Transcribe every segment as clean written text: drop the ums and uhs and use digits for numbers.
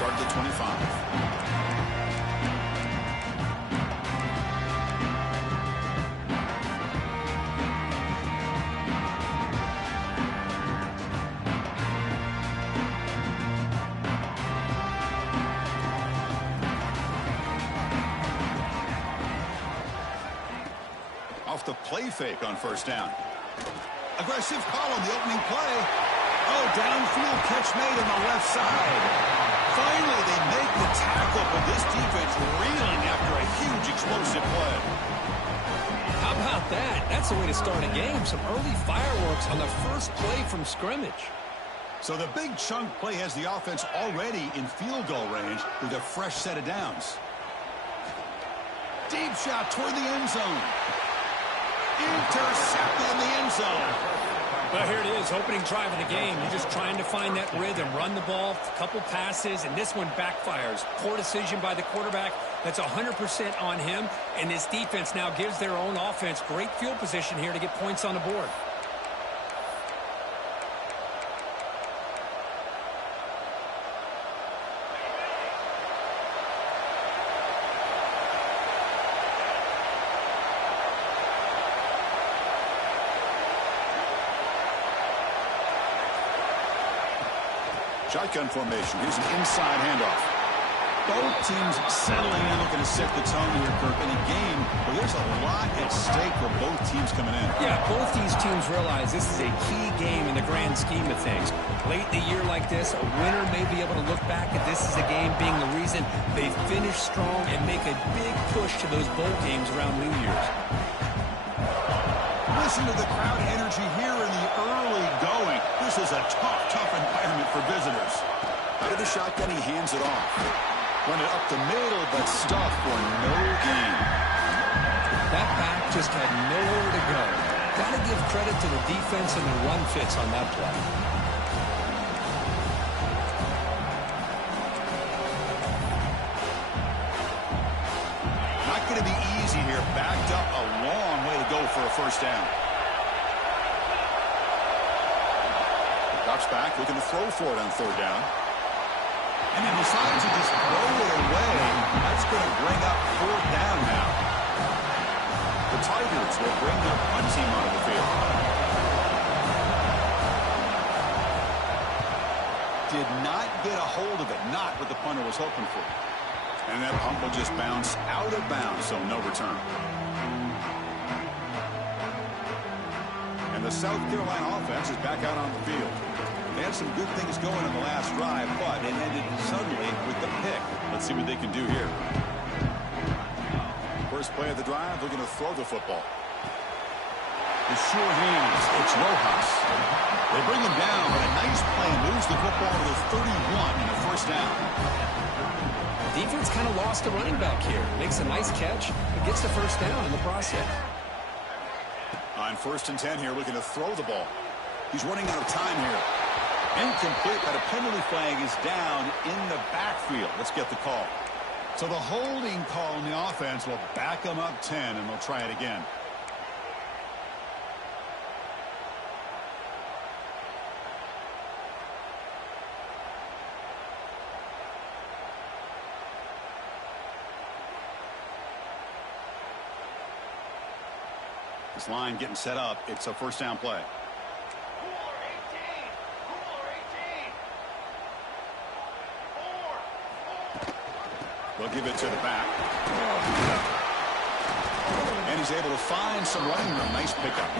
start at the 25. Off the play fake on first down. Aggressive call on the opening play. Oh, downfield catch made on the left side. Finally, they make the tackle, but this defense reeling after a huge explosive play. How about that? That's the way to start a game. Some early fireworks on the first play from scrimmage. So the big chunk play has the offense already in field goal range with a fresh set of downs. Deep shot toward the end zone. Intercepted in the end zone. Well, here it is, opening drive of the game. You're just trying to find that rhythm, run the ball, a couple passes, and this one backfires. Poor decision by the quarterback. That's 100% on him, and this defense now gives their own offense great field position here to get points on the board. Shotgun formation. Here's an inside handoff. Both teams settling in, looking to set the tone here, Kirk, in a game where there's a lot at stake for both teams coming in. Yeah, both these teams realize this is a key game in the grand scheme of things. Late in the year like this, a winner may be able to look back at this as a game being the reason they finish strong and make a big push to those bowl games around New Year's. Listen to the crowd energy here in the early going. This is a tough environment for visitors. Out of the shotgun, he hands it off. Run it up the middle, but stuffed for no gain. That back just had nowhere to go. Got to give credit to the defense and the run fits on that play. Not going to be easy here. Backed up a long way to go for a first down. Drops back, looking to throw for it on third down. And he decides to just throw it away. That's going to bring up fourth down now. The Tigers will bring their punt team onto the field. Did not get a hold of it. Not what the punter was hoping for. And that punt will just bounce out of bounds, so no return. And the South Carolina offense is back out on the field. They had some good things going in the last drive, but it ended suddenly with the pick. Let's see what they can do here. First play of the drive, looking to throw the football. The sure hands, it's Rojas. They bring him down, but a nice play moves the football to the 31 in the first down. Defense kind of lost a running back here. Makes a nice catch and gets the first down in the process. On 1st and 10 here, looking to throw the ball. He's running out of time here. Incomplete, but a penalty flag is down in the backfield. Let's get the call. So the holding call on the offense will back them up 10, and they'll try it again. This line getting set up. It's a first down play. They'll give it to the back. And he's able to find some running room. Nice pickup.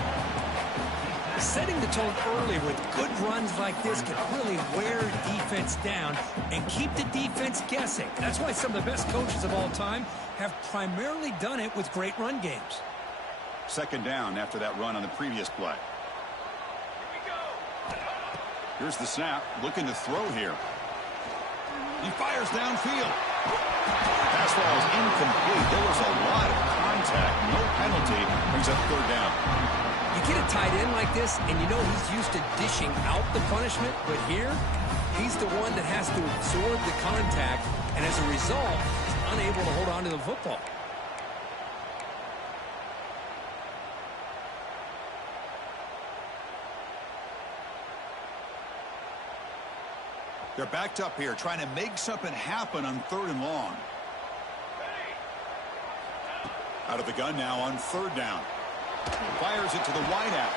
Setting the tone early with good runs like this can really wear defense down and keep the defense guessing. That's why some of the best coaches of all time have primarily done it with great run games. Second down after that run on the previous play. Here's the snap. Looking to throw here. He fires downfield. Pass ball is incomplete. There was a lot of contact. No penalty. Brings up third down. You get a tight end like this, and you know he's used to dishing out the punishment, but here, he's the one that has to absorb the contact, and as a result, he's unable to hold on to the football. They're backed up here, trying to make something happen on 3rd and long. Out of the gun now on 3rd down. Fires it to the wideout.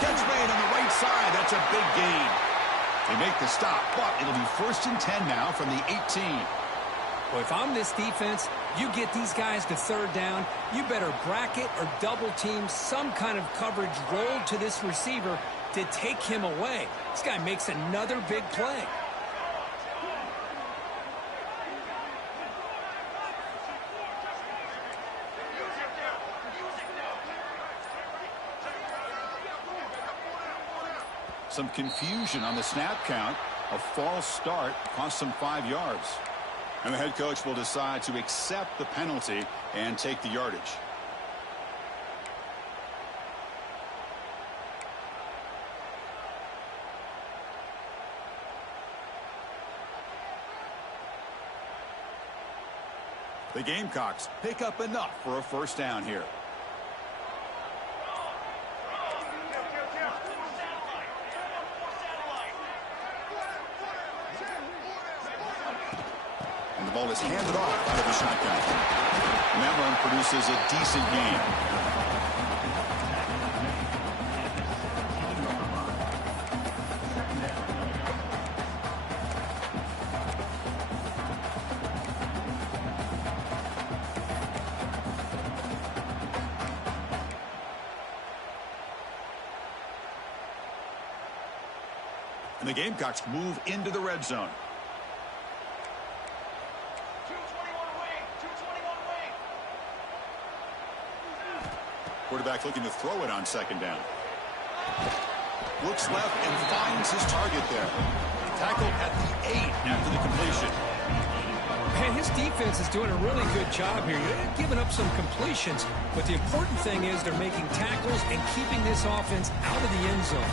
Catch made on the right side. That's a big gain. They make the stop, but it'll be 1st and 10 now from the 18. Well, if I'm this defense, you get these guys to 3rd down, you better bracket or double team some kind of coverage rolled to this receiver to take him away. This guy makes another big play. Some confusion on the snap count. A false start cost them 5 yards. And the head coach will decide to accept the penalty and take the yardage. The Gamecocks pick up enough for a 1st down here. And the ball is handed off out of the shotgun. And that run produces a decent gain. And the Gamecocks move into the red zone. Quarterback looking to throw it on 2nd down. Looks left and finds his target there. Tackled at the 8 after the completion. Man, his defense is doing a really good job here. They're giving up some completions, but the important thing is they're making tackles and keeping this offense out of the end zone.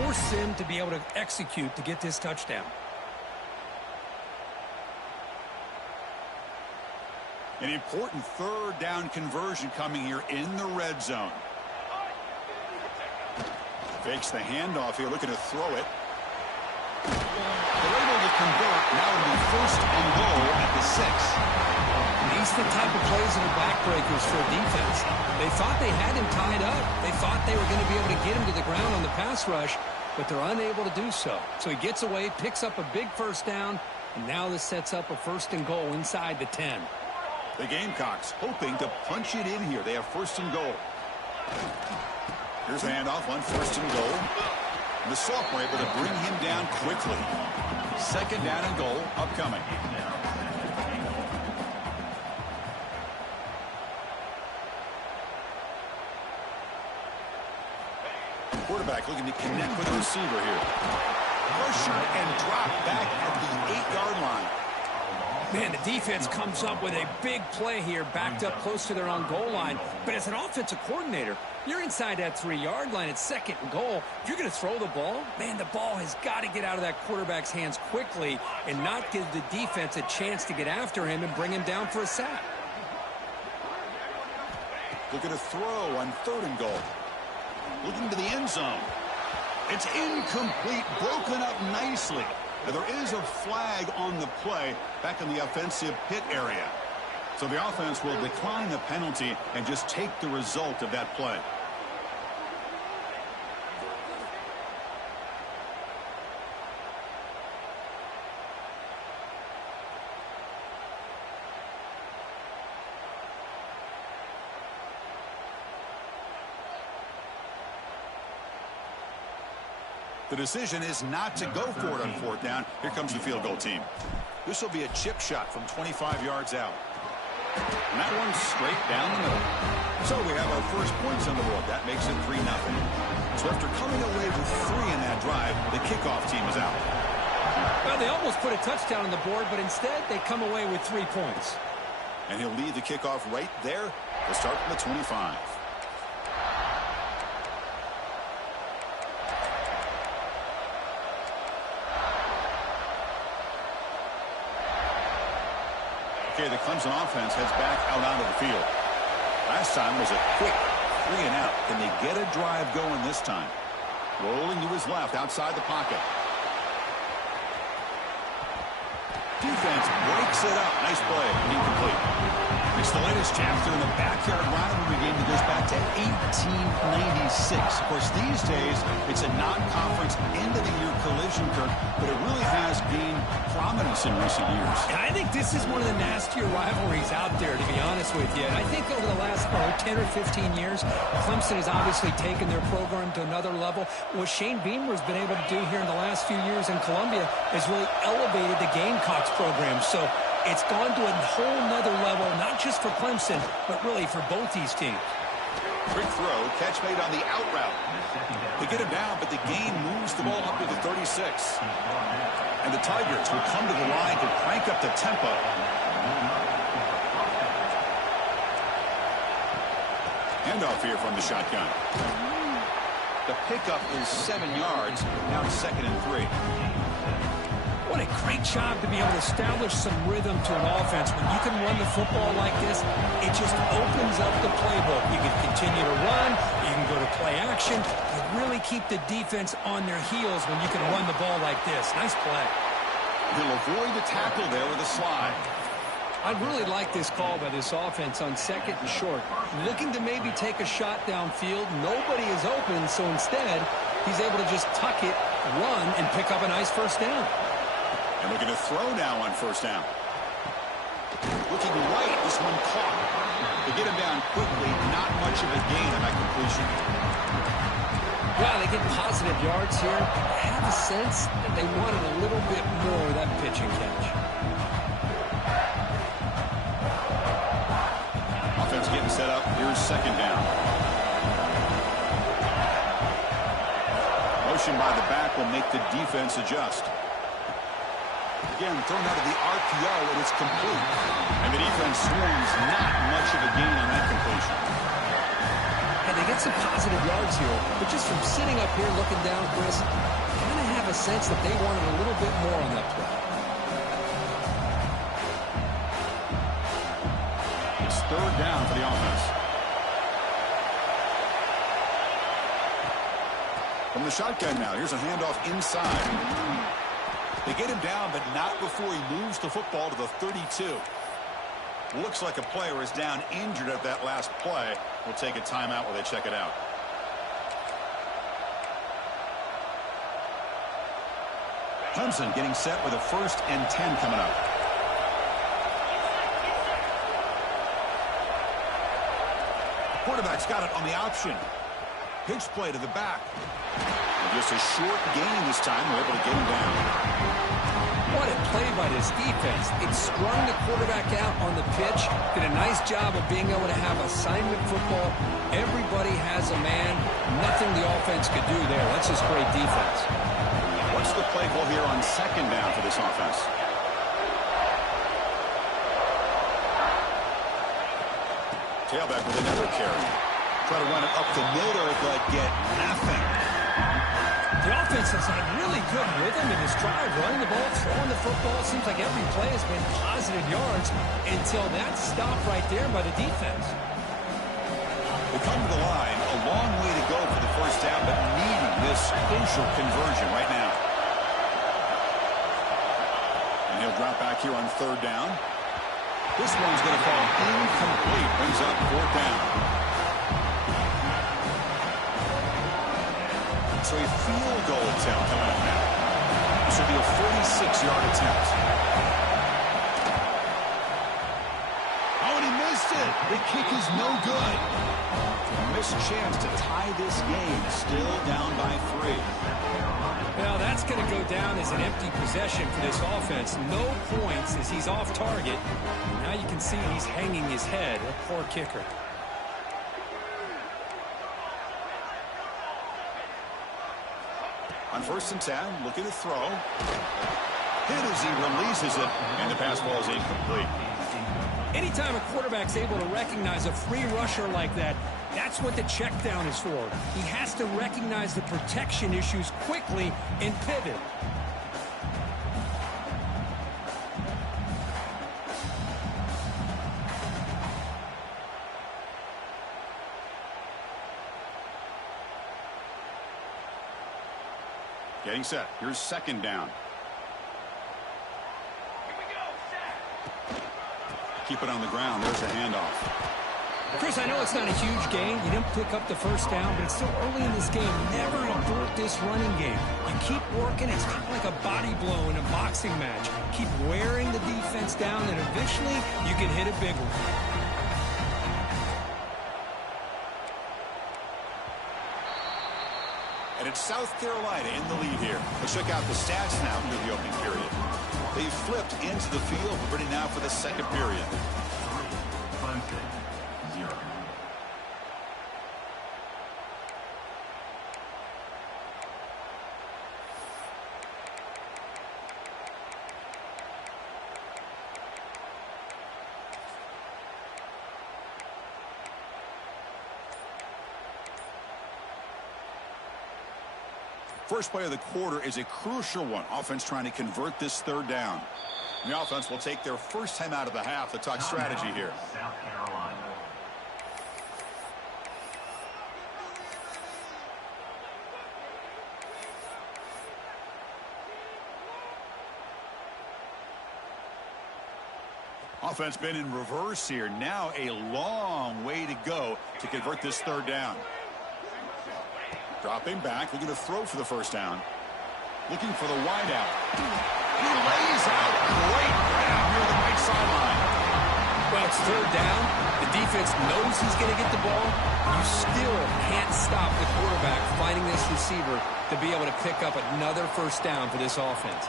Force them to be able to execute to get this touchdown. An important 3rd down conversion coming here in the red zone. Fakes the handoff here, looking to throw it. They're able to convert. Now it'll be 1st and goal at the 6. These are the type of plays that are backbreakers for a defense. They thought they had him tied up. They thought they were going to be able to get him to the ground on the pass rush, but they're unable to do so. So he gets away, picks up a big 1st down, and now this sets up a 1st and goal inside the 10. The Gamecocks hoping to punch it in here. They have 1st and goal. Here's the handoff on 1st and goal. The sophomore able to bring him down quickly. 2nd down and goal upcoming. Quarterback looking to connect with the receiver here. Pressure and drop back at the 8-yard line. Man, the defense comes up with a big play here, backed up close to their own goal line. But as an offensive coordinator, you're inside that 3-yard line. It's 2nd and goal. If you're going to throw the ball, man, the ball has got to get out of that quarterback's hands quickly and not give the defense a chance to get after him and bring him down for a sack. Looking to throw on 3rd and goal. Looking to the end zone. It's incomplete, broken up nicely. Now, there is a flag on the play back in the offensive pit area. So the offense will decline the penalty and just take the result of that play. The decision is not to go for it on 4th down. Here comes the field goal team. This will be a chip shot from 25 yards out. And that one's straight down the middle. So we have our first points on the board. That makes it 3-0. So after coming away with 3 in that drive, the kickoff team is out. Well, they almost put a touchdown on the board, but instead they come away with 3 points. And he'll lead the kickoff right there to start from the 25. Okay, the Clemson offense heads back out onto the field. Last time was a quick 3 and out. Can they get a drive going this time? Rolling to his left outside the pocket. Defense breaks it up. Nice play. Incomplete. It's the latest chapter in the backyard rivalry game that goes back to 1896. Of course, these days, it's a non-conference end-of-the-year collision, Kirk, but it really has gained prominence in recent years. I think this is one of the nastier rivalries out there, to be honest with you. And I think over the last 10 or 15 years, Clemson has obviously taken their program to another level. What Shane Beamer has been able to do here in the last few years in Columbia has really elevated the Gamecocks program. So it's gone to a whole nother level, not just for Clemson, but really for both these teams. Quick throw, catch made on the out route. They get him down, but the gain moves the ball up to the 36. And the Tigers will come to the line to crank up the tempo. Handoff here from the shotgun. The pickup is 7 yards. Now it's 2nd and 3. What a great job to be able to establish some rhythm to an offense. When you can run the football like this, it just opens up the playbook. You can continue to run. You can go to play action. You really keep the defense on their heels when you can run the ball like this. Nice play. He'll avoid the tackle there with a slide. I'd really like this call by this offense on 2nd and short. Looking to maybe take a shot downfield. Nobody is open, so instead, he's able to just tuck it, run, and pick up a nice first down. And looking to throw now on 1st down. Looking right, this one caught. They get him down quickly, not much of a gain on that completion. Well, they get positive yards here. I have a sense that they wanted a little bit more of that pitch and catch. Offense getting set up. Here's 2nd down. Motion by the back will make the defense adjust. Again, thrown out of the RPO, and it's complete. And the defense swings, not much of a gain on that completion. And they get some positive yards here, but just from sitting up here looking down, Chris, I kind of have a sense that they wanted a little bit more on that play. It's 3rd down for the offense. From the shotgun now, here's a handoff inside. They get him down, but not before he moves the football to the 32. Looks like a player is down injured at that last play. We'll take a timeout while they check it out. Clemson getting set with a 1st and 10 coming up. Quarterback's got it on the option. Pitch play to the back. And just a short gain this time. They're able to get him down. What a play by this defense. It strung the quarterback out on the pitch. Did a nice job of being able to have assignment football. Everybody has a man. Nothing the offense could do there. That's just great defense. What's the play call here on 2nd down for this offense? Tailback with another carry. Try to run it up the middle, but get nothing. The offense has had really good rhythm in this drive, running the ball, throwing the football. Seems like every play has been positive yards until that stop right there by the defense. They come to the line, a long way to go for the 1st down, but needing this crucial conversion right now. And he'll drop back here on 3rd down. This one's going to fall incomplete. Brings up 4th down. So a field goal attempt coming up now. This will be a 46-yard attempt. Oh, and he missed it. The kick is no good. A missed chance to tie this game. Still down by 3. Well, that's going to go down as an empty possession for this offense. No points as he's off target. Now you can see he's hanging his head. A poor kicker. On 1st and 10, looking to throw. Hit as he releases it, and the pass ball is incomplete. Anytime a quarterback's able to recognize a free rusher like that, that's what the check down is for. He has to recognize the protection issues quickly and pivot. Getting set. Here's 2nd down. Keep it on the ground. There's a handoff. Chris, I know it's not a huge gain. You didn't pick up the first down, but it's still early in this game. Never abort this running game. You keep working. It's kind of like a body blow in a boxing match. Keep wearing the defense down, and eventually you can hit a big one. And it's South Carolina in the lead here. Let's check out the stats now through the opening period. They've flipped into the field. We're ready now for the second period. 0. First play of the quarter is a crucial one. Offense trying to convert this third down. The offense will take their first time out of the half to talk strategy here. South Carolina. Offense been in reverse here. Now a long way to go to convert this third down. Dropping back, looking to throw for the first down. Looking for the wideout. He lays out great grab near the right sideline. Well, it's third down. The defense knows he's going to get the ball. You still can't stop the quarterback finding this receiver to be able to pick up another first down for this offense.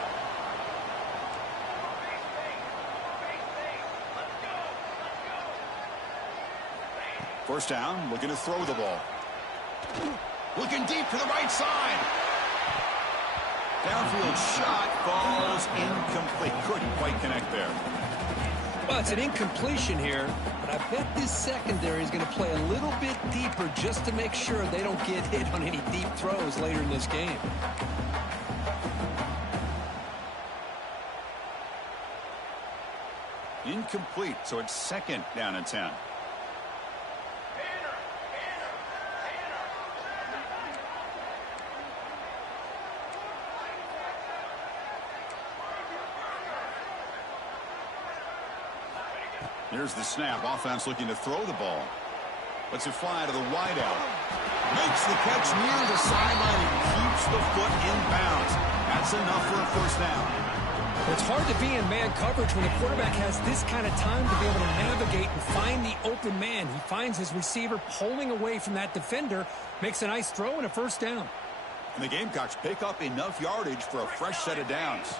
First down, looking to throw the ball. Looking deep to the right side. Downfield shot falls incomplete. Couldn't quite connect there. Well, it's an incompletion here, but I bet this secondary is going to play a little bit deeper just to make sure they don't get hit on any deep throws later in this game. Incomplete, so it's second down and 10. Here's the snap. Offense looking to throw the ball. Lets it fly to the wideout. Makes the catch near the sideline and keeps the foot in bounds. That's enough for a first down. It's hard to be in man coverage when the quarterback has this kind of time to be able to navigate and find the open man. He finds his receiver pulling away from that defender, makes a nice throw and a first down. And the Gamecocks pick up enough yardage for a fresh set of downs.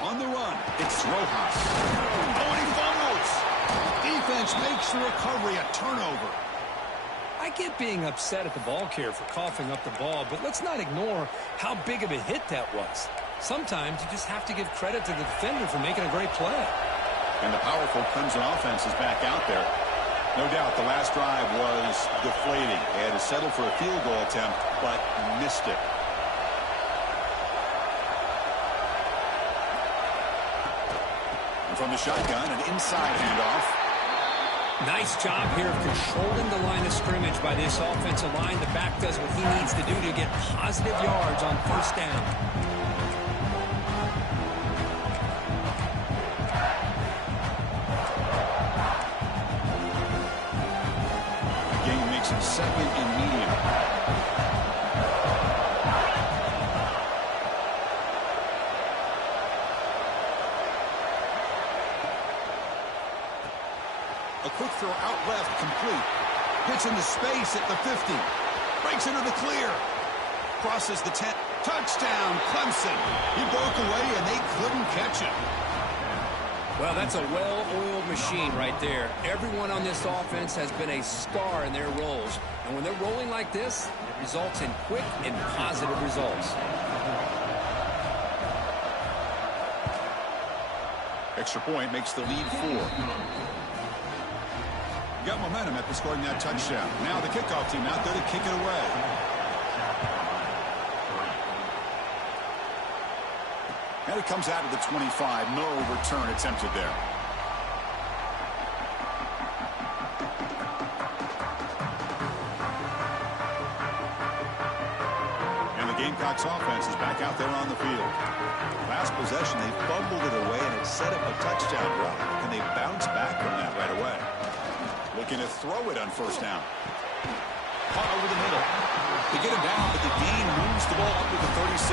On the run, it's Rojas. Oh, and he fumbles. Defense makes the recovery a turnover. I get being upset at the ball carrier for coughing up the ball, but let's not ignore how big of a hit that was. Sometimes you just have to give credit to the defender for making a great play. And the powerful Clemson offense is back out there. No doubt the last drive was deflating. They had to settle for a field goal attempt, but missed it. And from the shotgun, an inside handoff. Nice job here of controlling the line of scrimmage by this offensive line. The back does what he needs to do to get positive yards on first down. Game makes it second and medium. A quick throw out left, complete. Gets into space at the 50. Breaks into the clear. Crosses the 10. Touchdown, Clemson. He broke away, and they couldn't catch him. Well, that's a well-oiled machine right there. Everyone on this offense has been a star in their roles. And when they're rolling like this, it results in quick and positive results. Extra point makes the lead 4. Got momentum after scoring that touchdown. Now the kickoff team out there to kick it away. And it comes out of the 25. No return attempted there. And the Gamecocks offense is back out there on the field. Last possession, they fumbled it away, and it set up a touchdown drive. Can they bounce back from that right away? Looking to throw it on first down. Caught over the middle. They get him down, but the gain moves the ball up to the 36.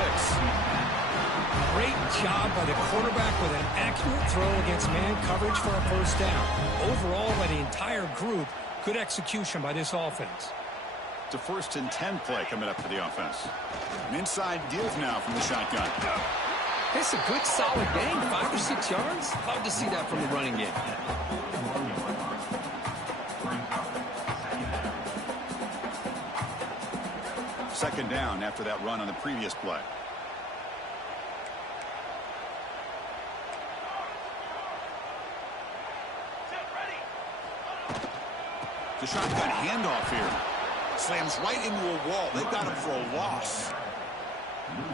Great job by the quarterback with an accurate throw against man coverage for a first down. Overall, by the entire group, good execution by this offense. It's a 1st and 10 play coming up for the offense. An inside deal now from the shotgun. It's a good, solid gain, 5 or 6 yards. Love to see that from the running game. Second down after that run on the previous play. The shotgun handoff here. Slams right into a wall. They've got him for a loss.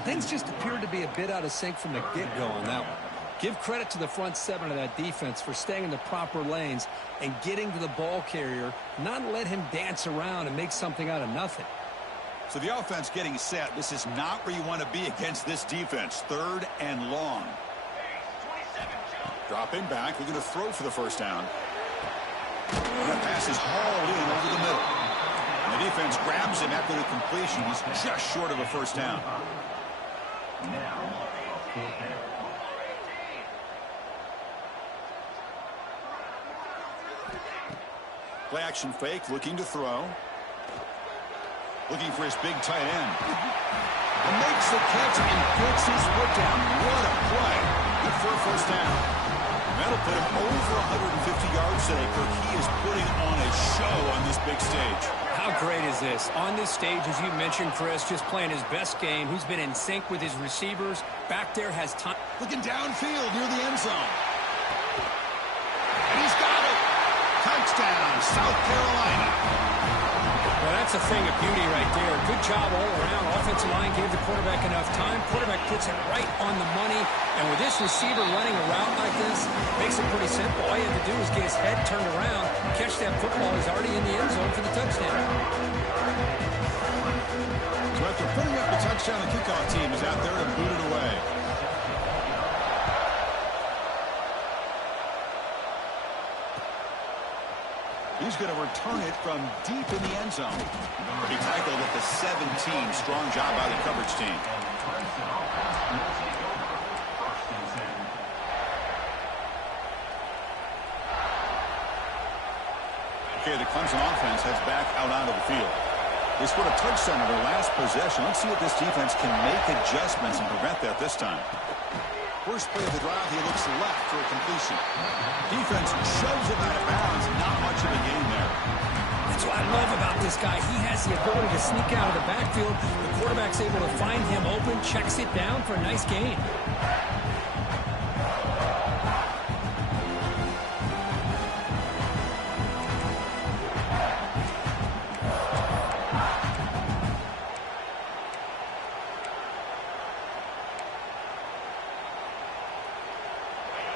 Things just appeared to be a bit out of sync from the get-go on that one. Give credit to the front 7 of that defense for staying in the proper lanes and getting to the ball carrier, not let him dance around and make something out of nothing. So the offense getting set. This is not where you want to be against this defense. 3rd and long. Dropping back. Looking to throw for the first down. And that pass is hauled in over the middle. And the defense grabs him after the completion. He's just short of a first down. Play action fake. Looking to throw. Looking for his big tight end. And makes the catch and puts his foot down. What a play. Good for a first down. That'll put him over 150 yards today, Kirk. He is putting on a show on this big stage. How great is this? On this stage, as you mentioned, Chris, just playing his best game. He's been in sync with his receivers. Back there has time. Looking downfield near the end zone. And he's got it. Touchdown, South Carolina. Well, that's a thing of beauty right there. Good job all around. Offensive line gave the quarterback enough time. Quarterback puts it right on the money. And with this receiver running a route like this, makes it pretty simple. All you have to do is get his head turned around, catch that football. He's already in the end zone for the touchdown. So after putting up the touchdown, the kickoff team is out there to boot it away. He's going to return it from deep in the end zone. He tackled at the 17. Strong job by the coverage team. Okay, the Clemson offense heads back out onto the field. They scored a touchdown on their last possession. Let's see if this defense can make adjustments and prevent that this time. First play of the drive, he looks left for a completion. Defense shoves him out of bounds. Not much of a gain there. That's what I love about this guy. He has the ability to sneak out of the backfield. The quarterback's able to find him open, checks it down for a nice gain.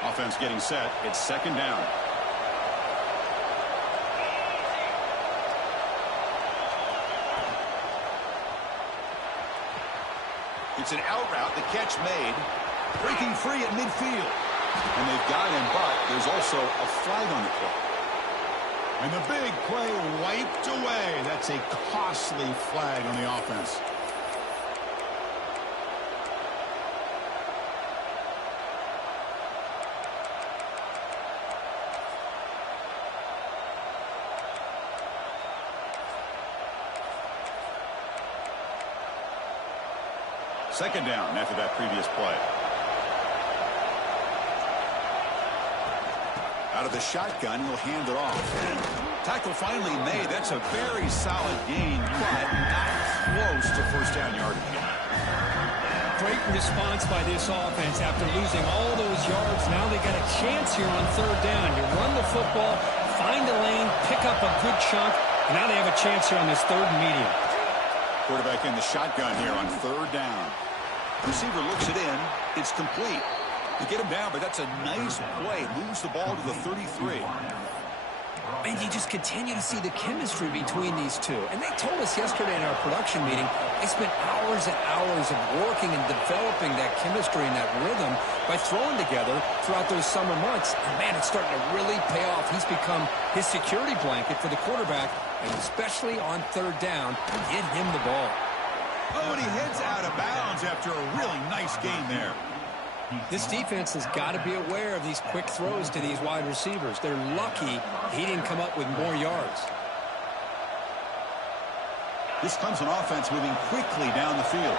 Offense getting set. It's second down. It's an out route. The catch made. Breaking free at midfield. And they've got him, but there's also a flag on the play. And the big play wiped away. That's a costly flag on the offense. Second down after that previous play. Out of the shotgun, he'll hand it off. Tackle finally made. That's a very solid gain, but not close to first down yardage. Great response by this offense after losing all those yards. Now they got a chance here on third down. You run the football, find a lane, pick up a good chunk, and now they have a chance here on this third and medium. Quarterback in the shotgun here on third down. Receiver looks it in. It's complete. They get him down, but that's a nice play. Moves the ball to the 33. And you just continue to see the chemistry between these two. And they told us yesterday in our production meeting, they spent hours and hours of working and developing that chemistry and that rhythm by throwing together throughout those summer months. And, man, it's starting to really pay off. He's become his security blanket for the quarterback, and especially on third down, get him the ball. Oh, and he heads out of bounds after a really nice gain there. This defense has got to be aware of these quick throws to these wide receivers. They're lucky he didn't come up with more yards. This Clemson offense moving quickly down the field.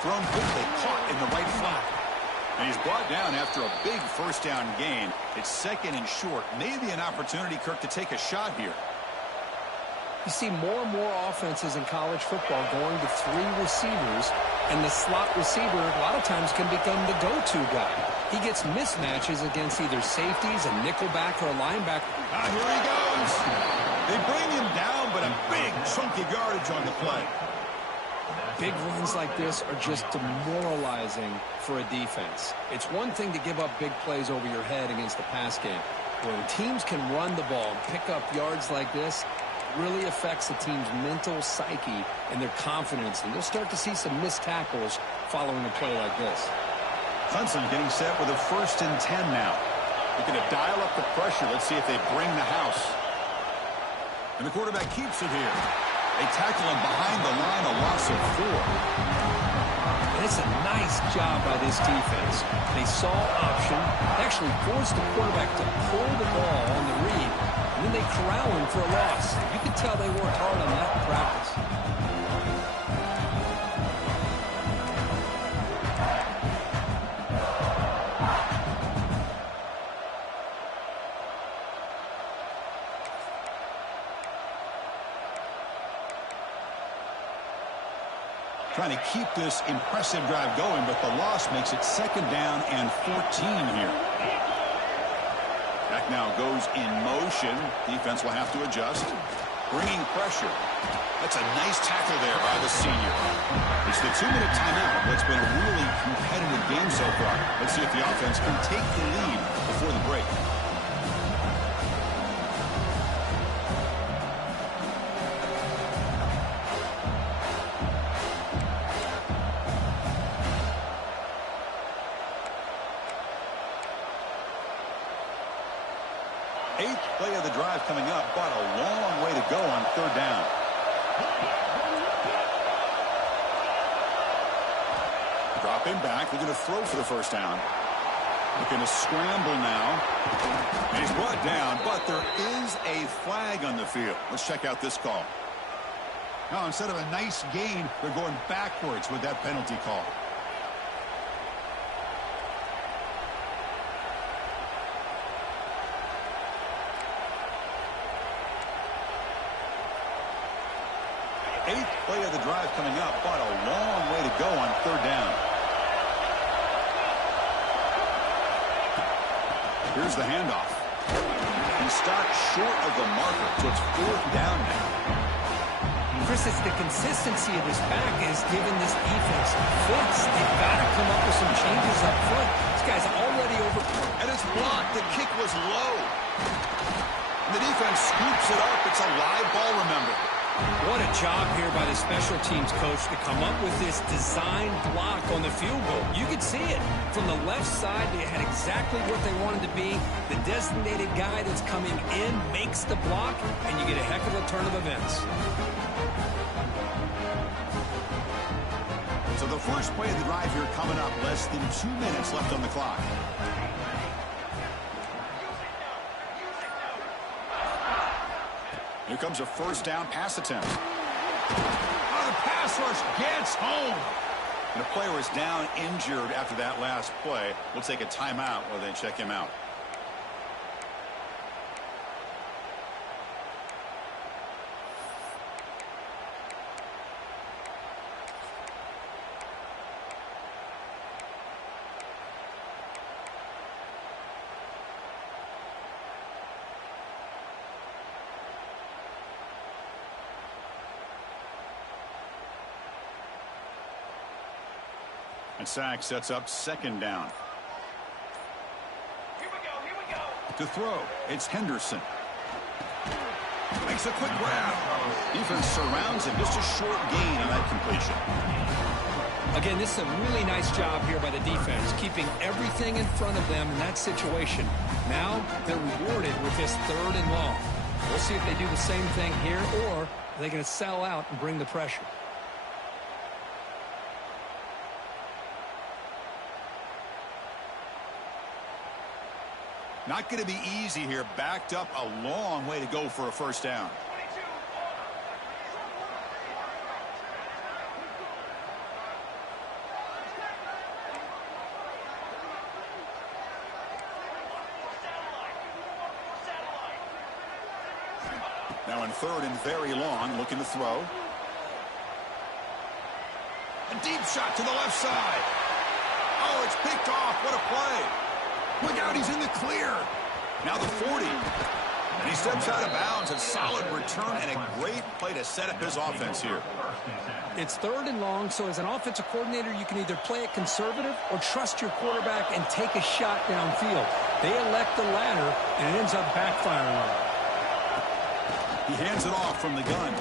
Thrown quickly, caught in the right flat. And he's brought down after a big first down gain. It's second and short. Maybe an opportunity, Kirk, to take a shot here. You see more and more offenses in college football going to three receivers, and the slot receiver a lot of times can become the go-to guy. He gets mismatches against either safeties, a nickelback, or a linebacker. Here he goes. They bring him down, but a big chunky yardage on the play. Big runs like this are just demoralizing for a defense. It's one thing to give up big plays over your head against the pass game. When teams can run the ball and pick up yards like this, really affects the team's mental psyche and their confidence. And you'll start to see some missed tackles following a play like this. Clemson getting set with a 1st and 10 now. They're going to dial up the pressure. Let's see if they bring the house. And the quarterback keeps it here. They tackle him behind the line, a loss of 4. And it's a nice job by this defense. They saw option, actually forced the quarterback to pull the ball on the read, and then they corral him for a loss. You can tell they worked hard on that in practice. Trying to keep this impressive drive going, but the loss makes it 2nd down and 14 here. Back now goes in motion. Defense will have to adjust. Bringing pressure. That's a nice tackle there by the senior. It's the 2-minute timeout. What's been a really competitive game so far. Let's see if the offense can take the lead before the break. Play of the drive coming up, but a long way to go on 3rd down. Dropping back. They're going to throw for the 1st down. Looking to scramble now. And he's brought down, but there is a flag on the field. Let's check out this call. Now, instead of a nice gain, they're going backwards with that penalty call. Eighth play of the drive coming up, but a long way to go on 3rd down. Here's the handoff. He stopped short of the marker, so it's 4th down now. Chris, it's the consistency of his back is giving this defense fits. They've got to come up with some changes up front. This guy's already over. And it's blocked. The kick was low. And the defense scoops it up. It's a live ball, remember. What a job here by the special teams coach to come up with this design block on the field goal. You could see it. From the left side, they had exactly what they wanted to be. The designated guy that's coming in makes the block, and you get a heck of a turn of events. So the first play of the drive here coming up. Less than 2 minutes left on the clock. Here comes a 1st down pass attempt. Oh, the pass rush gets home. And the player is down injured after that last play. We'll take a timeout while they check him out. And sack sets up second down. Here we go. To throw, it's Henderson. Makes a quick grab. Defense surrounds him. Just a short gain on that completion. Again, this is a really nice job here by the defense, keeping everything in front of them in that situation. Now they're rewarded with this 3rd and long. We'll see if they do the same thing here, or are they going to sell out and bring the pressure. Not going to be easy here. Backed up a long way to go for a first down. Now in 3rd and very long, looking to throw. A deep shot to the left side. Oh, it's picked off. What a play. Look out, he's in the clear. Now the 40. And he steps out of bounds. A solid return and a great play to set up his offense here. It's 3rd and long, so as an offensive coordinator, you can either play it conservative or trust your quarterback and take a shot downfield. They elect the latter, and it ends up backfiring on them. He hands it off from the gun.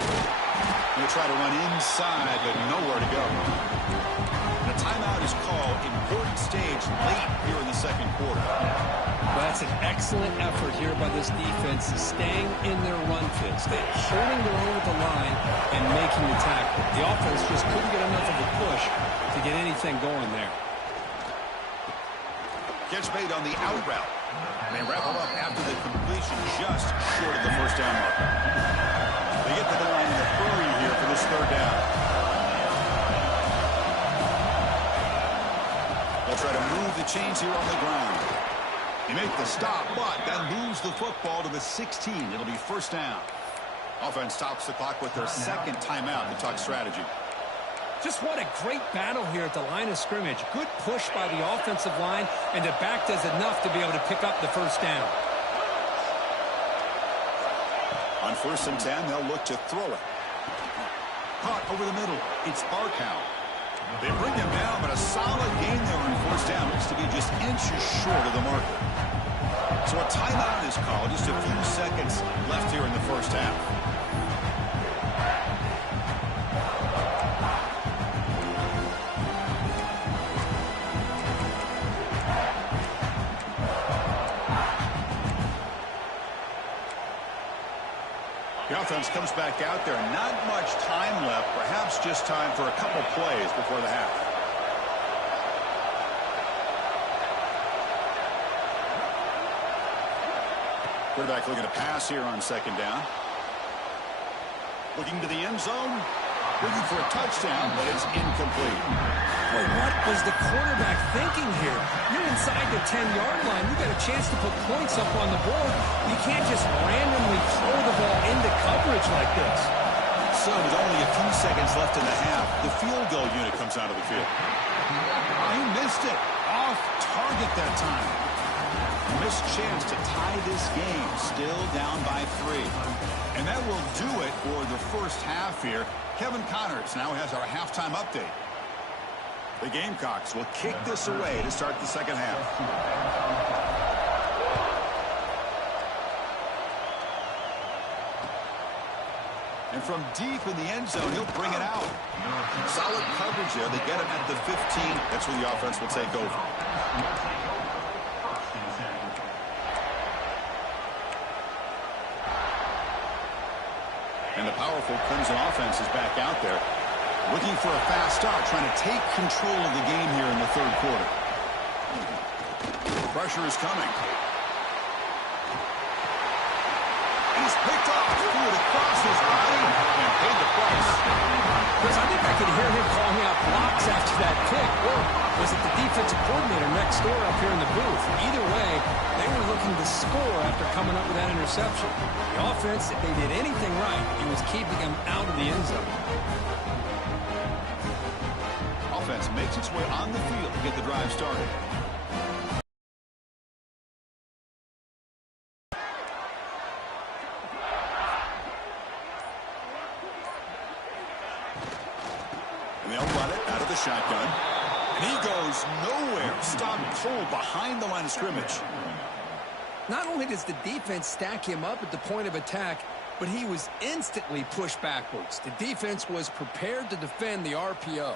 He'll try to run inside, but nowhere to go. The timeout is called. Important stage late here in the second quarter. Well, that's an excellent effort here by this defense, staying in their run fits. They're holding their own with the line and making the tackle. The offense just couldn't get enough of a push to get anything going there. Catch made on the out route. They wrap him up after the completion just short of the first down mark. They get the line in a hurry here for this 3rd down. They'll try to move the chains here on the ground. They make the stop, but that moves the football to the 16. It'll be first down. Offense stops the clock with their second timeout to talk strategy. Just what a great battle here at the line of scrimmage. Good push by the offensive line, and the back does enough to be able to pick up the first down. On 1st and 10, they'll look to throw it. Caught over the middle. It's Barkow. They bring him down, but a solid gain there on 1st down. Looks to be just inches short of the marker. So a timeout is called. Just a few seconds left here in the first half. The offense comes back out there. Not much time left. Perhaps just time for a couple plays before the half. Quarterback looking to pass here on 2nd down. Looking to the end zone. Looking for a touchdown, but it's incomplete. Boy, what was the quarterback thinking here? You're inside the 10-yard line. You got a chance to put points up on the board. You can't just randomly throw the ball into coverage like this. So with only a few seconds left in the half, the field goal unit comes out of the field. He missed it. Off target that time. Missed chance to tie this game. Still down by 3. And that will do it for the first half here. Kevin Connors now has our halftime update. The Gamecocks will kick this away to start the second half. And from deep in the end zone, he'll bring it out. Solid coverage there. They get him at the 15. That's where the offense will take over. And the powerful Clemson offense is back out there, looking for a fast start, trying to take control of the game here in the 3rd quarter. Pressure is coming. He's picked off, threw it across his body, and paid the price. Chris, I think I could hear him calling out blocks after that pick, or was it the defensive coordinator next door up here in the booth? Either way, they were looking to score after coming up with that interception. The offense, if they did anything right, it was keeping them out of the end zone. Offense makes its way on the field to get the drive started. And they'll run it out of the shotgun. And he goes nowhere. Stopped cold behind the line of scrimmage. Not only does the defense stack him up at the point of attack, but he was instantly pushed backwards. The defense was prepared to defend the RPO.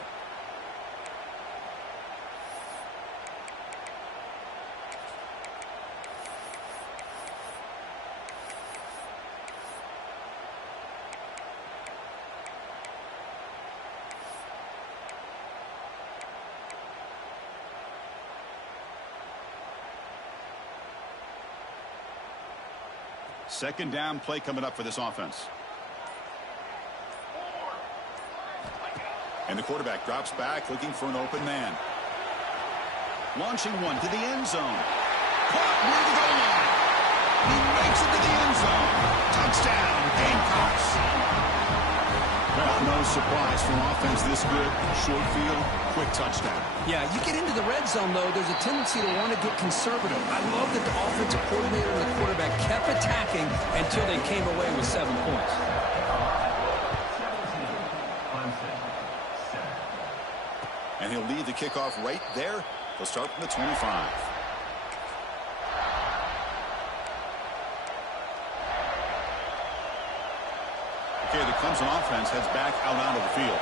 Second down play coming up for this offense. And the quarterback drops back looking for an open man. Launching one to the end zone. Caught near the goal line. He makes it to the end zone. Touchdown, Gamecocks. Well, no surprise for an offense this good. Short field, quick touchdown. Yeah, you get into the red zone, though, there's a tendency to want to get conservative. I love that the offensive coordinator and the quarterback kept attacking until they came away with 7 points. And he'll lead the kickoff right there. They'll start from the 25. Okay, the Clemson offense heads back out onto the field.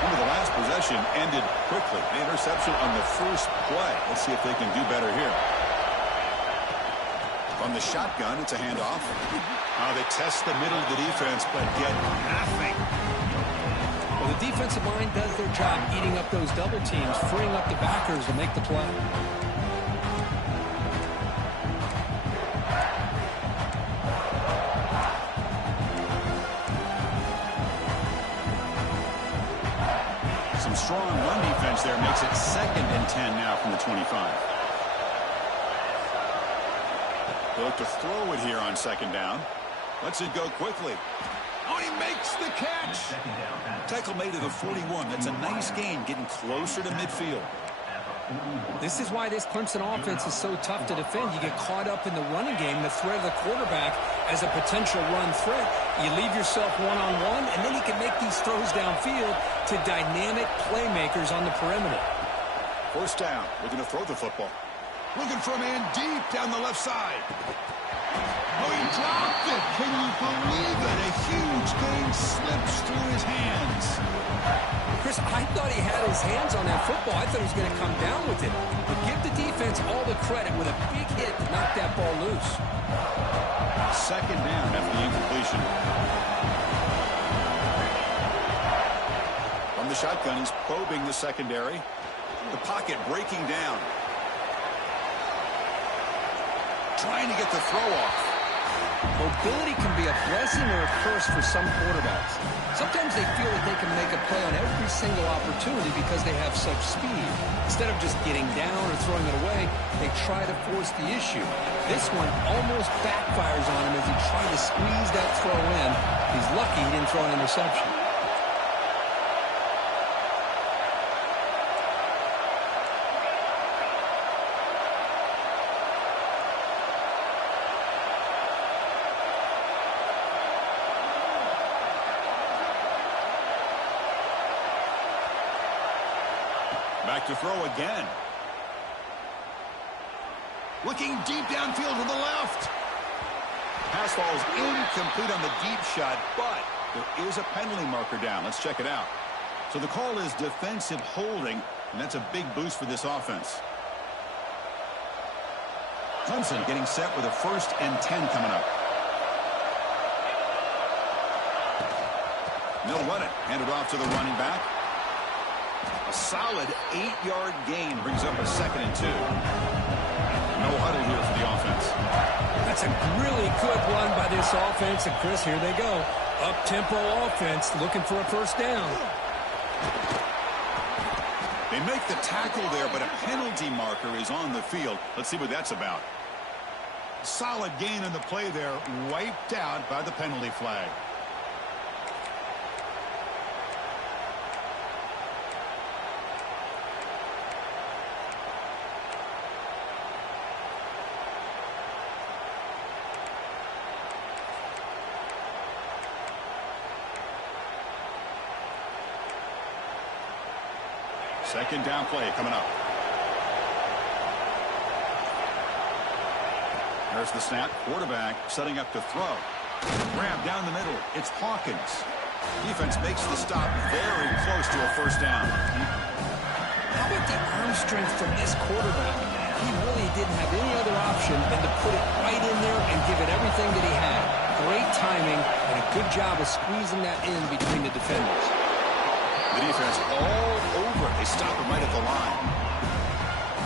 Remember, the last possession ended quickly. The interception on the first play. Let's see if they can do better here. From the shotgun, it's a handoff. They test the middle of the defense, but get nothing. Well, the defensive line does their job eating up those double teams, freeing up the backers to make the play. Some strong run defense there makes it 2nd and 10 now from the 25. They look to throw it here on 2nd down. Lets it go quickly. Oh, he makes the catch. Tackle made to the 41. That's a nice gain, getting closer to midfield. This is why this Clemson offense is so tough to defend. You get caught up in the running game, the threat of the quarterback as a potential run threat. You leave yourself one-on-one, and then you can make these throws downfield to dynamic playmakers on the perimeter. First down, looking to throw the football. Looking for a man deep down the left side. Oh, he dropped it. Can you believe it? A huge gain slips through his hands. Chris, I thought he had his hands on that football. I thought he was going to come down with it. But give the defense all the credit with a big hit to knock that ball loose. Second down after the incompletion. From the shotgun, he's probing the secondary. The pocket breaking down. Trying to get the throw off. Mobility can be a blessing or a curse for some quarterbacks. Sometimes they feel that they can make a play on every single opportunity because they have such speed. Instead of just getting down or throwing it away, they try to force the issue. This one almost backfires on him as he tried to squeeze that throw in. He's lucky he didn't throw an interception. Back to throw again. Looking deep downfield to the left. Pass falls incomplete on the deep shot, but there is a penalty marker down. Let's check it out. So the call is defensive holding, and that's a big boost for this offense. Clemson getting set with a 1st and 10 coming up. They'll run it. Hand it off to the running back. A solid 8-yard gain brings up a 2nd and 2. No huddle here for the offense. That's a really good run by this offense. And, Chris, here they go. Up-tempo offense looking for a 1st down. They make the tackle there, but a penalty marker is on the field. Let's see what that's about. Solid gain in the play there, wiped out by the penalty flag. Second down play coming up. There's the snap. Quarterback setting up to throw. Grab down the middle. It's Hawkins. Defense makes the stop very close to a first down. How about the arm strength from this quarterback? He really didn't have any other option than to put it right in there and give it everything that he had. Great timing and a good job of squeezing that in between the defenders. The defense all over. They stop him right at the line.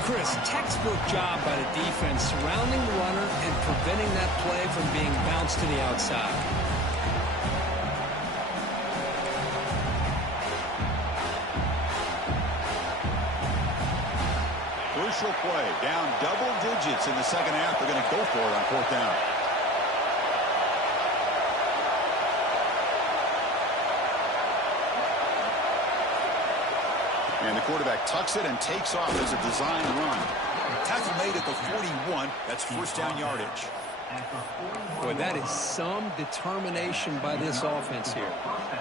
Chris, textbook job by the defense surrounding the runner and preventing that play from being bounced to the outside. Crucial play. Down double digits in the second half. They're going to go for it on fourth down. And the quarterback tucks it and takes off as a designed run. Tackle made at the 41. That's first down yardage. Boy, that is some determination by this offense here.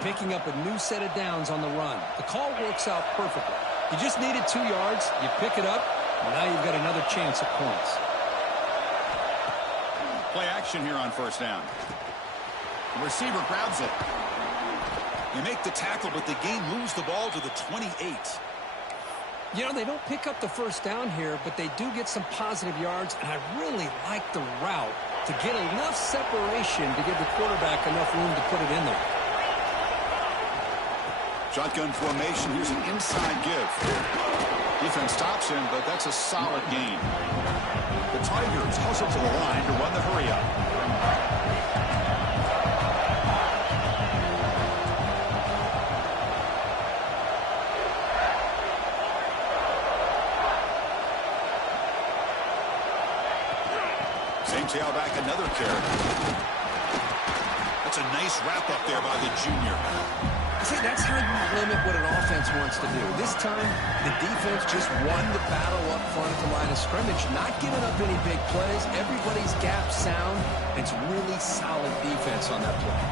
Picking up a new set of downs on the run. The call works out perfectly. You just needed 2 yards. You pick it up. And now you've got another chance at points. Play action here on first down. The receiver grabs it. They make the tackle, but the game moves the ball to the 28. You know, they don't pick up the first down here, but they do get some positive yards, and I really like the route to get enough separation to give the quarterback enough room to put it in there. Shotgun formation. Here's an inside give. Defense stops him, but that's a solid gain. The Tigers hustle to the line to run the hurry-up. Same tailback, another carry. That's a nice wrap-up there by the junior. See, that's how you limit what an offense wants to do. This time, the defense just won the battle up front at the line of scrimmage, not giving up any big plays. Everybody's gap sound. It's really solid defense on that play.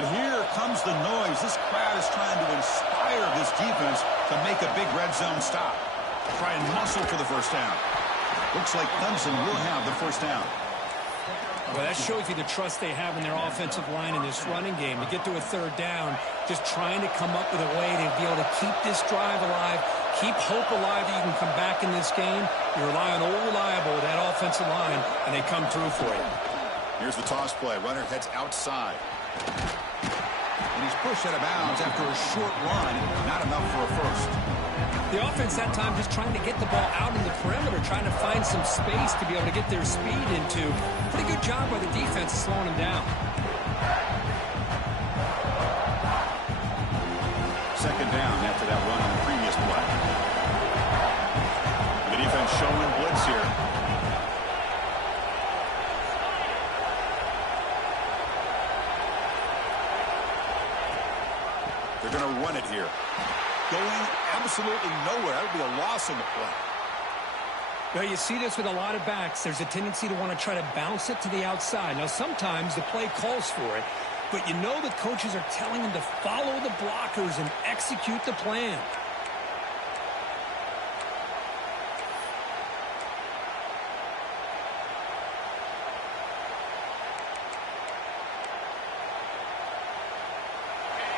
And here comes the noise. This crowd is trying to inspire this defense to make a big red zone stop. Try and muscle for the first down. Looks like Clemson will have the first down. Well, that shows you the trust they have in their offensive line in this running game. To get to a third down, just trying to come up with a way to be able to keep this drive alive, keep hope alive that you can come back in this game. You rely on old reliable, that offensive line, and they come through for you. Here's the toss play. Runner heads outside. And he's pushed out of bounds after a short run. Not enough for a first. The offense that time just trying to get the ball out in the perimeter, trying to find some space to be able to get their speed into. Pretty good job by the defense slowing them down. Second down after that run on the previous play. The defense showing blitz here. They're going to run it here. Going absolutely nowhere. That would be a loss in the play. Well, you see this with a lot of backs. There's a tendency to want to try to bounce it to the outside. Now, sometimes the play calls for it, but you know the coaches are telling them to follow the blockers and execute the plan.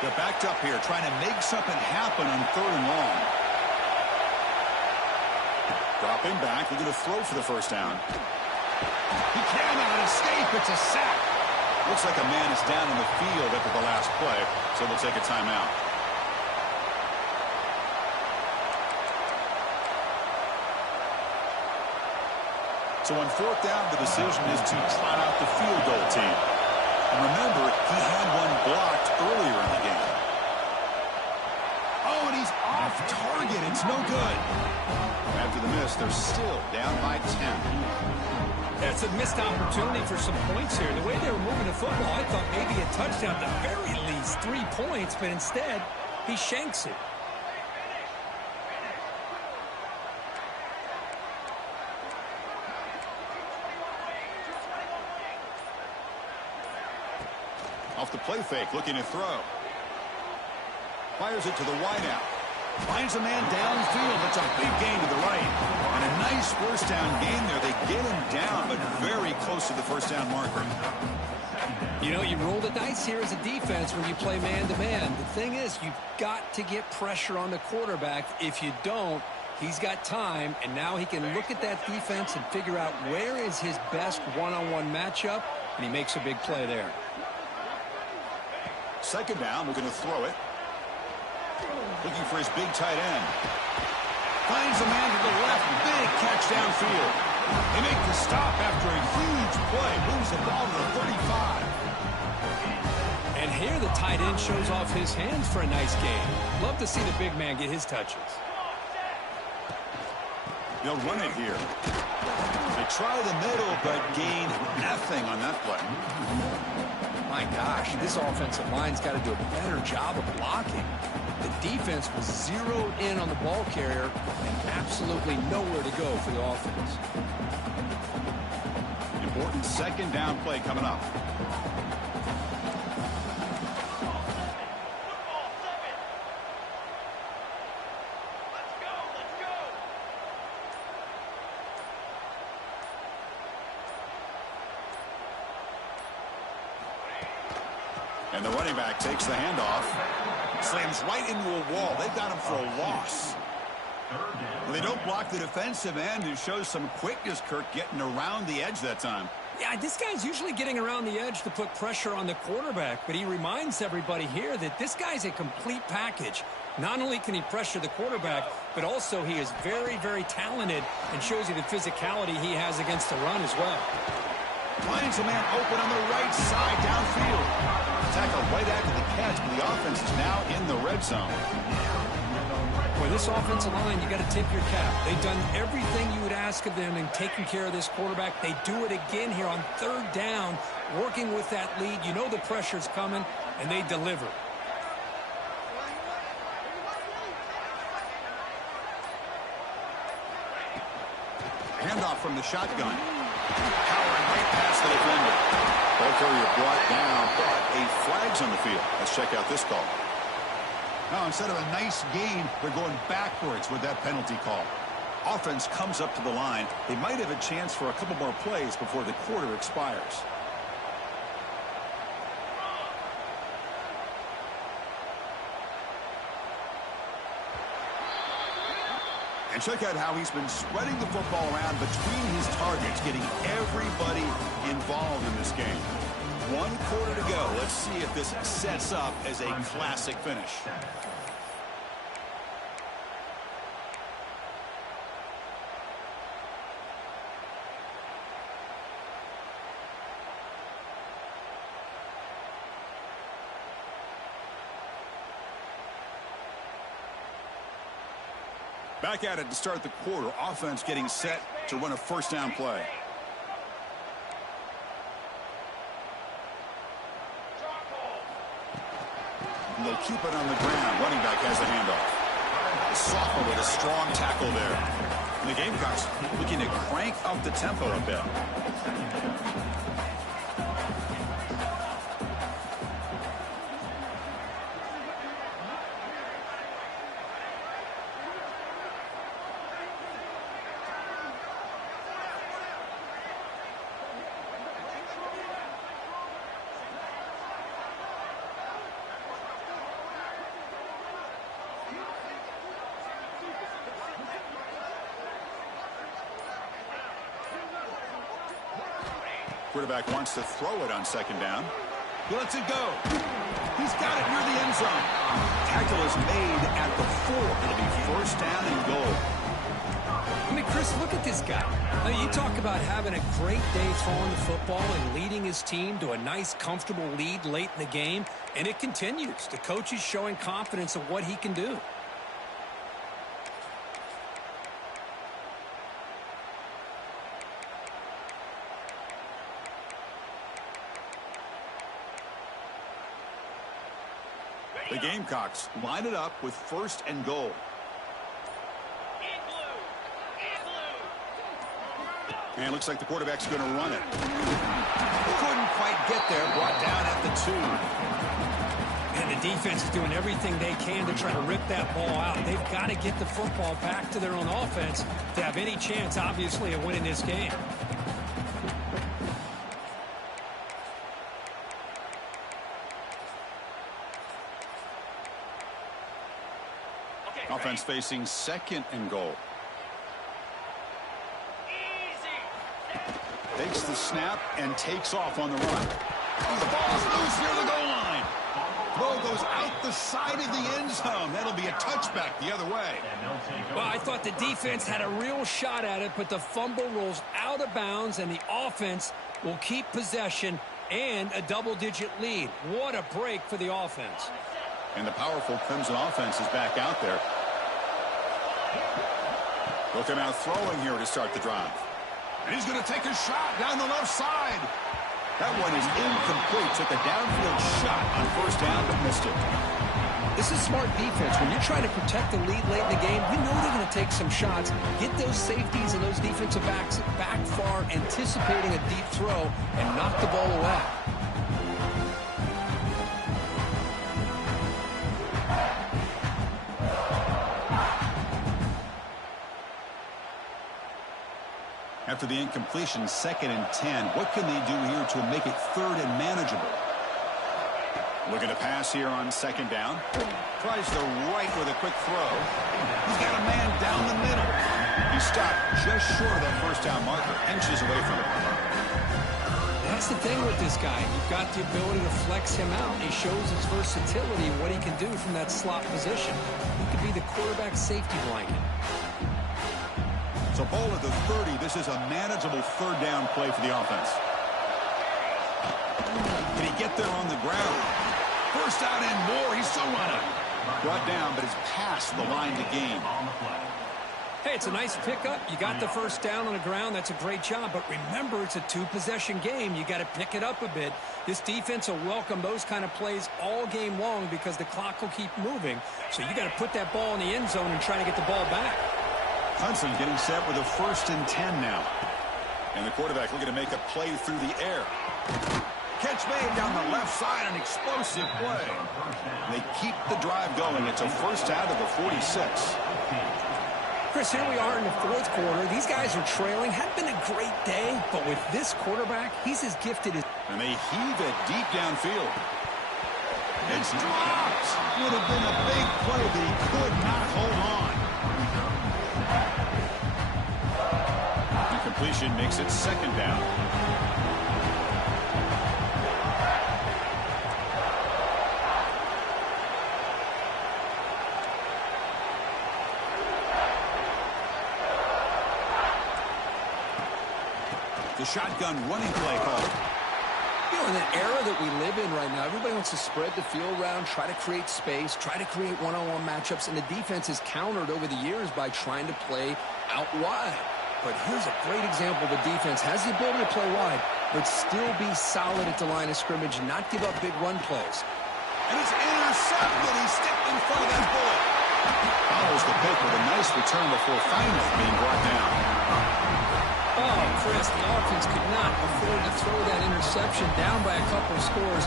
They're backed up here, trying to make something happen on third and long. Dropping back, they're going to throw for the first down. He cannot escape. It's a sack. Looks like a man is down in the field after the last play, so they'll take a timeout. So on fourth down, the decision is to trot out the field goal team. And remember, he had one blocked earlier in the game. Oh, and he's off target. It's no good. After the miss, they're still down by 10. That's a missed opportunity for some points here. The way they were moving the football, I thought maybe a touchdown, at the very least 3 points, but instead, he shanks it. Off the play fake, looking to throw. Fires it to the wideout. Finds a man downfield. That's a big gain to the right. And a nice first down gain there. They get him down, but very close to the first down marker. You know, you roll the dice here as a defense when you play man-to-man. The thing is, you've got to get pressure on the quarterback. If you don't, he's got time, and now he can look at that defense and figure out where is his best one-on-one matchup, and he makes a big play there. Second down, we're going to throw it. Looking for his big tight end. Finds a man to the left. Big catch downfield. They make the stop after a huge play. Moves the ball to the 35. And here the tight end shows off his hands for a nice game. Love to see the big man get his touches. They'll run it here. They try the middle, but gain nothing on that play. My gosh, this offensive line's got to do a better job of blocking. The defense was zeroed in on the ball carrier and absolutely nowhere to go for the offense. Important second down play coming up. And the running back takes the handoff. Slams right into a wall. They've got him for a loss. They don't block the defensive end, who shows some quickness, Kirk, getting around the edge that time. Yeah, this guy's usually getting around the edge to put pressure on the quarterback, but he reminds everybody here that this guy's a complete package. Not only can he pressure the quarterback, but also he is very, very talented and shows you the physicality he has against the run as well. Finds a man open on the right side downfield. Tackle right after the catch, but the offense is now in the red zone. Boy, this offensive line, you got to tip your cap. They've done everything you would ask of them in taking care of this quarterback. They do it again here on third down, working with that lead. You know the pressure's coming, and they deliver. Handoff from the shotgun. Powering right past the defender. Ball carrier brought down, but a flag's on the field. Let's check out this call. Now, instead of a nice gain, they're going backwards with that penalty call. Offense comes up to the line. They might have a chance for a couple more plays before the quarter expires. And check out how he's been spreading the football around between his targets, getting everybody involved in this game. 1 quarter to go. Let's see if this sets up as a classic finish. Back at it to start the quarter. Offense getting set to run a first down play. And they'll keep it on the ground. Running back has a handoff. The sophomore with a strong tackle there. And the Gamecocks looking to crank up the tempo a bit. Quarterback wants to throw it on second down. He lets it go. He's got it near the end zone. Tackle is made at the 4. It'll be first down and goal. I mean, Chris, look at this guy. I mean, you talk about having a great day throwing the football and leading his team to a nice, comfortable lead late in the game, and it continues. The coach is showing confidence of what he can do. The Gamecocks line it up with first and goal. And it looks like the quarterback's going to run it. Couldn't quite get there. Brought down at the 2. And the defense is doing everything they can to try to rip that ball out. They've got to get the football back to their own offense to have any chance, obviously, of winning this game. Offense facing 2nd and goal. Takes the snap and takes off on the run. The ball's loose near the goal line. Throw goes out the side of the end zone. That'll be a touchback the other way. Well, I thought the defense had a real shot at it, but the fumble rolls out of bounds, and the offense will keep possession and a double-digit lead. What a break for the offense. And the powerful Crimson offense is back out there. Looking out throwing here to start the drive. And he's going to take a shot down the left side. That one is incomplete. Took a downfield shot on 1st down, but missed it. This is smart defense. When you're trying to protect the lead late in the game, you know they're going to take some shots. Get those safeties and those defensive backs back far, anticipating a deep throw, and knock the ball away. After the incompletion, 2nd and 10. What can they do here to make it 3rd and manageable? Looking to pass here on 2nd down. Tries the right with a quick throw. He's got a man down the middle. He stopped just short of that 1st down marker. Inches away from it. That's the thing with this guy. You've got the ability to flex him out. He shows his versatility and what he can do from that slot position. He could be the quarterback safety blanket. So ball at the 30. This is a manageable 3rd down play for the offense. Can he get there on the ground? 1st down and more. He's still running. Brought down, but it's past the line to gain. Hey, it's a nice pickup. You got the 1st down on the ground. That's a great job. But remember, it's a 2-possession game. You got to pick it up a bit. This defense will welcome those kind of plays all game long because the clock will keep moving. So you got to put that ball in the end zone and try to get the ball back. Hudson getting set with a 1st and 10 now. And the quarterback looking to make a play through the air. Catch made down the left side, an explosive play. They keep the drive going. It's a 1st out of the 46. Chris, here we are in the 4th quarter. These guys are trailing. Hadn't been a great day, but with this quarterback, he's as gifted as... And they heave it deep downfield. It's dropped. Would have been a big play, but he could not hold on. Incompletion makes it 2nd down. The shotgun running play called. You know, in that era that we live in right now, everybody wants to spread the field around, try to create space, try to create one-on-one matchups, and the defense is countered over the years by trying to play out wide. But here's a great example. The defense has the ability to play wide, but still be solid at the line of scrimmage and not give up big run plays. And it's intercepted. He stepped in front of that bullet. Follows the pick with a nice return before finally being brought down. Oh, Chris, the offense could not afford to throw that interception down by a couple of scores.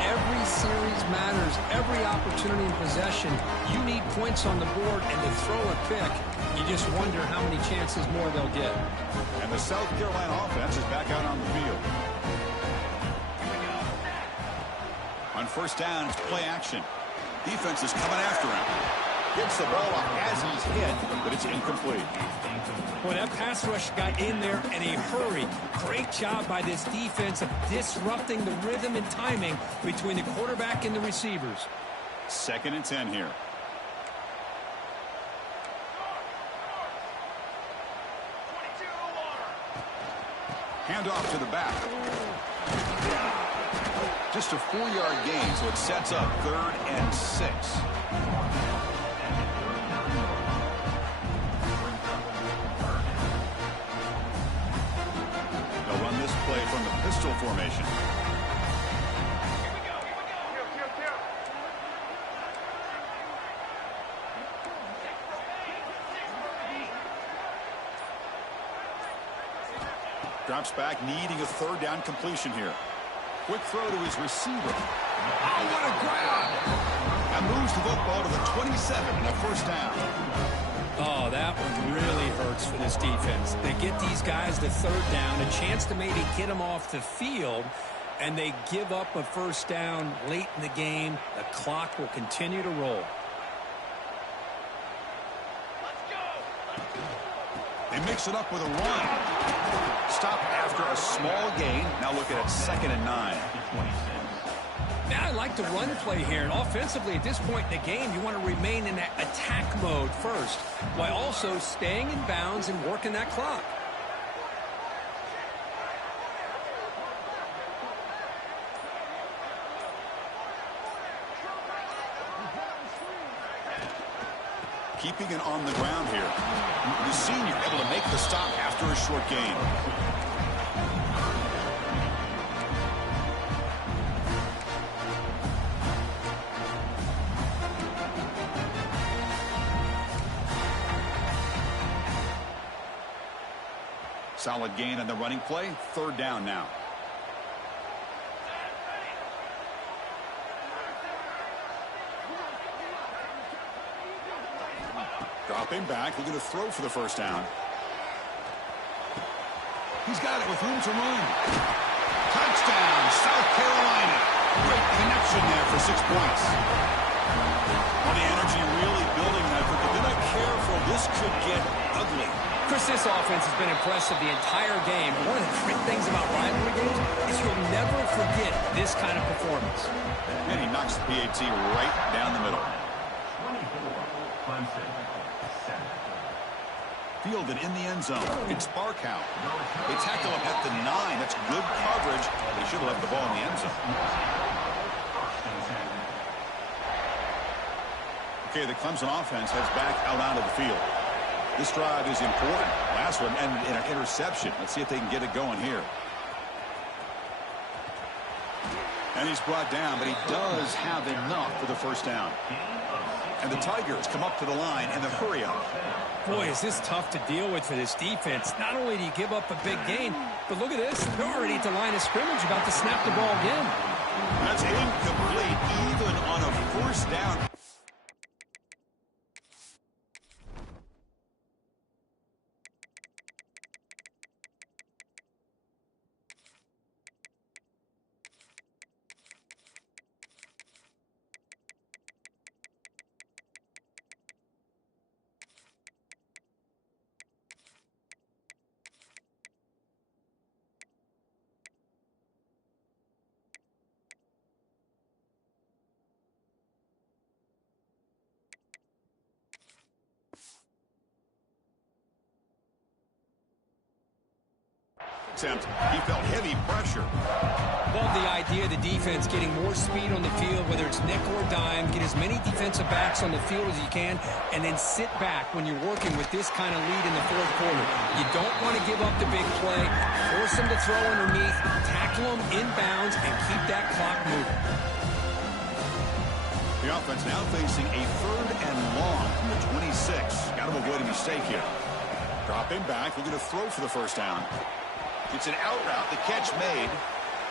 Every series matters. Every opportunity in possession. You need points on the board, and to throw a pick, you just wonder how many chances more they'll get. And the South Carolina offense is back out on the field. On 1st down, it's play action. Defense is coming after him. Gets the ball up as he's hit, but it's incomplete. Well, that pass rush got in there in a hurry. Great job by this defense of disrupting the rhythm and timing between the quarterback and the receivers. 2nd and 10 here. Hand off to the back. Just a 4-yard gain, so it sets up 3rd and 6. They'll run this play from the pistol formation. Drops back, needing a third down completion here. Quick throw to his receiver. Oh, what a grab! That moves the football to the 27 and a first down. Oh, that one really hurts for this defense. They get these guys the third down, a chance to maybe get them off the field, and they give up a first down late in the game. The clock will continue to roll. They mix it up with a run. Stop after a small gain. Now looking at 2nd and 9. Now I like the run play here, and offensively at this point in the game, you want to remain in that attack mode first, while also staying in bounds and working that clock. Keeping it on the ground here. The senior able to make the stop after a short gain. Solid gain on the running play. Third down now. Dropping back, looking to throw for the first down. He's got it with room to run. Touchdown, South Carolina. Great connection there for 6 points. Well, the energy really building that, but they're not careful. This could get ugly. Chris, this offense has been impressive the entire game. One of the great things about rivalry games is you'll never forget this kind of performance. And he knocks the PAT right down the middle. Fielded in the end zone. It's Barkow. They tackle him at the 9. That's good coverage. They should have left the ball in the end zone. Okay, the Clemson offense heads back out onto the field. This drive is important. Last one ended in an interception. Let's see if they can get it going here. And he's brought down, but he does have enough for the first down. And the Tigers come up to the line and the hurry up. Boy, is this tough to deal with for this defense. Not only do you give up a big gain, but look at this. They're already at the line of scrimmage about to snap the ball again. That's incomplete, even on a first down. Attempt. He felt heavy pressure. Love the idea of the defense getting more speed on the field, whether it's nickel or dime, get as many defensive backs on the field as you can, and then sit back when you're working with this kind of lead in the fourth quarter. You don't want to give up the big play, force them to throw underneath, tackle them in bounds, and keep that clock moving. The offense now facing a 3rd and long from the 26. Got to avoid a mistake here. Dropping back, looking to throw for the first down. It's an out route. The catch made.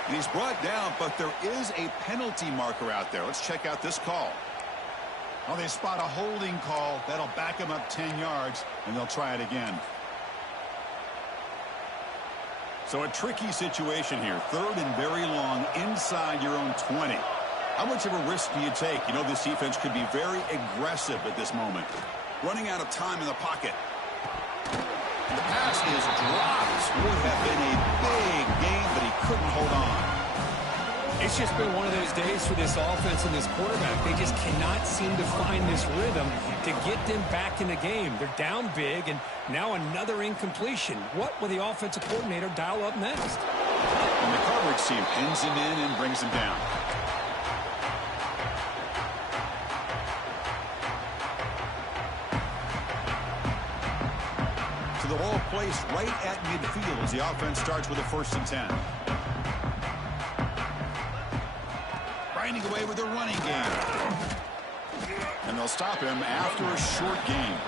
And he's brought down, but there is a penalty marker out there. Let's check out this call. Oh, they spot a holding call. That'll back him up 10 yards, and they'll try it again. So a tricky situation here. 3rd and very long inside your own 20. How much of a risk do you take? You know, this defense could be very aggressive at this moment. Running out of time in the pocket. The pass is dropped. Would have been a big game, but he couldn't hold on. It's just been one of those days for this offense and this quarterback. They just cannot seem to find this rhythm to get them back in the game. They're down big, and now another incompletion. What will the offensive coordinator dial up next? And the coverage team pins him in and brings him down. To the ball placed right at midfield as the offense starts with a 1st and 10. Grinding away with a running game. And they'll stop him after a short game.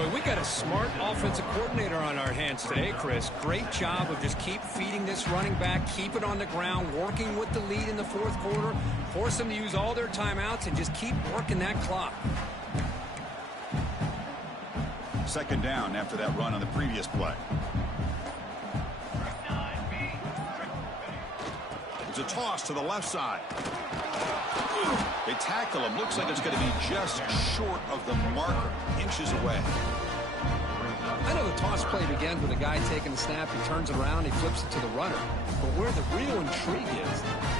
Boy, we got a smart offensive coordinator on our hands today, Chris. Great job of just keep feeding this running back, keep it on the ground, working with the lead in the fourth quarter, force them to use all their timeouts, and just keep working that clock. Second down after that run on the previous play. It's a toss to the left side. They tackle him. Looks like it's going to be just short of the marker, inches away. I know the toss play begins with a guy taking the snap. He turns it around. He flips it to the runner. But where the real intrigue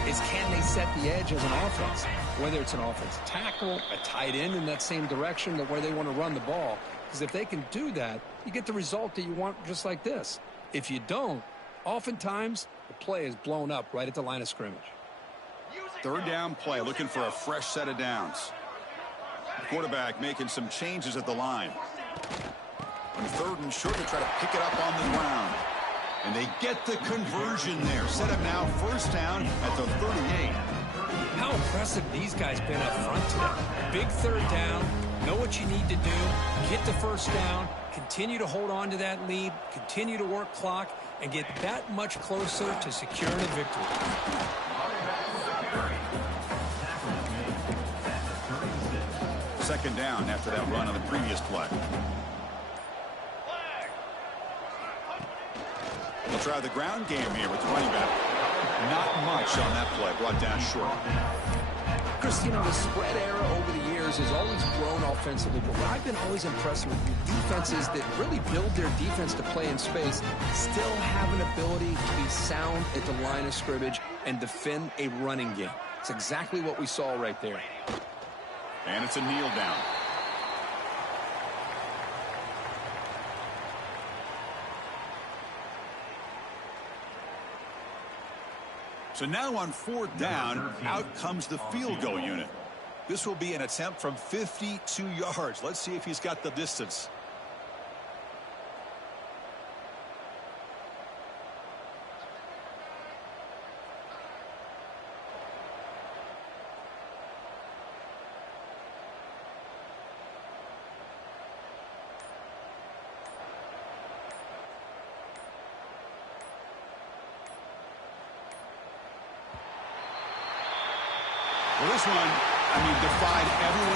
is can they set the edge as an offense? Whether it's an offensive tackle, a tight end in that same direction that where they want to run the ball. Because if they can do that, you get the result that you want just like this. If you don't, oftentimes the play is blown up right at the line of scrimmage. Third down play, looking for a fresh set of downs. The quarterback making some changes at the line. On third and short, they try to pick it up on the ground. And they get the conversion there. Set up now first down at the 38. How impressive these guys been up front today. Big third down, know what you need to do, get the first down, continue to hold on to that lead, continue to work clock, and get that much closer to securing a victory. Second down after that run on the previous play. They'll try the ground game here with the running back. Not much on that play, brought down short. Chris, you know, the spread era over the years has always grown offensively, but what I've been always impressed with defenses that really build their defense to play in space still have an ability to be sound at the line of scrimmage and defend a running game. It's exactly what we saw right there. And it's a kneel down. So now on fourth down, out comes the field goal unit. This will be an attempt from 52 yards. Let's see if he's got the distance. Well, this one, I mean, defied everyone's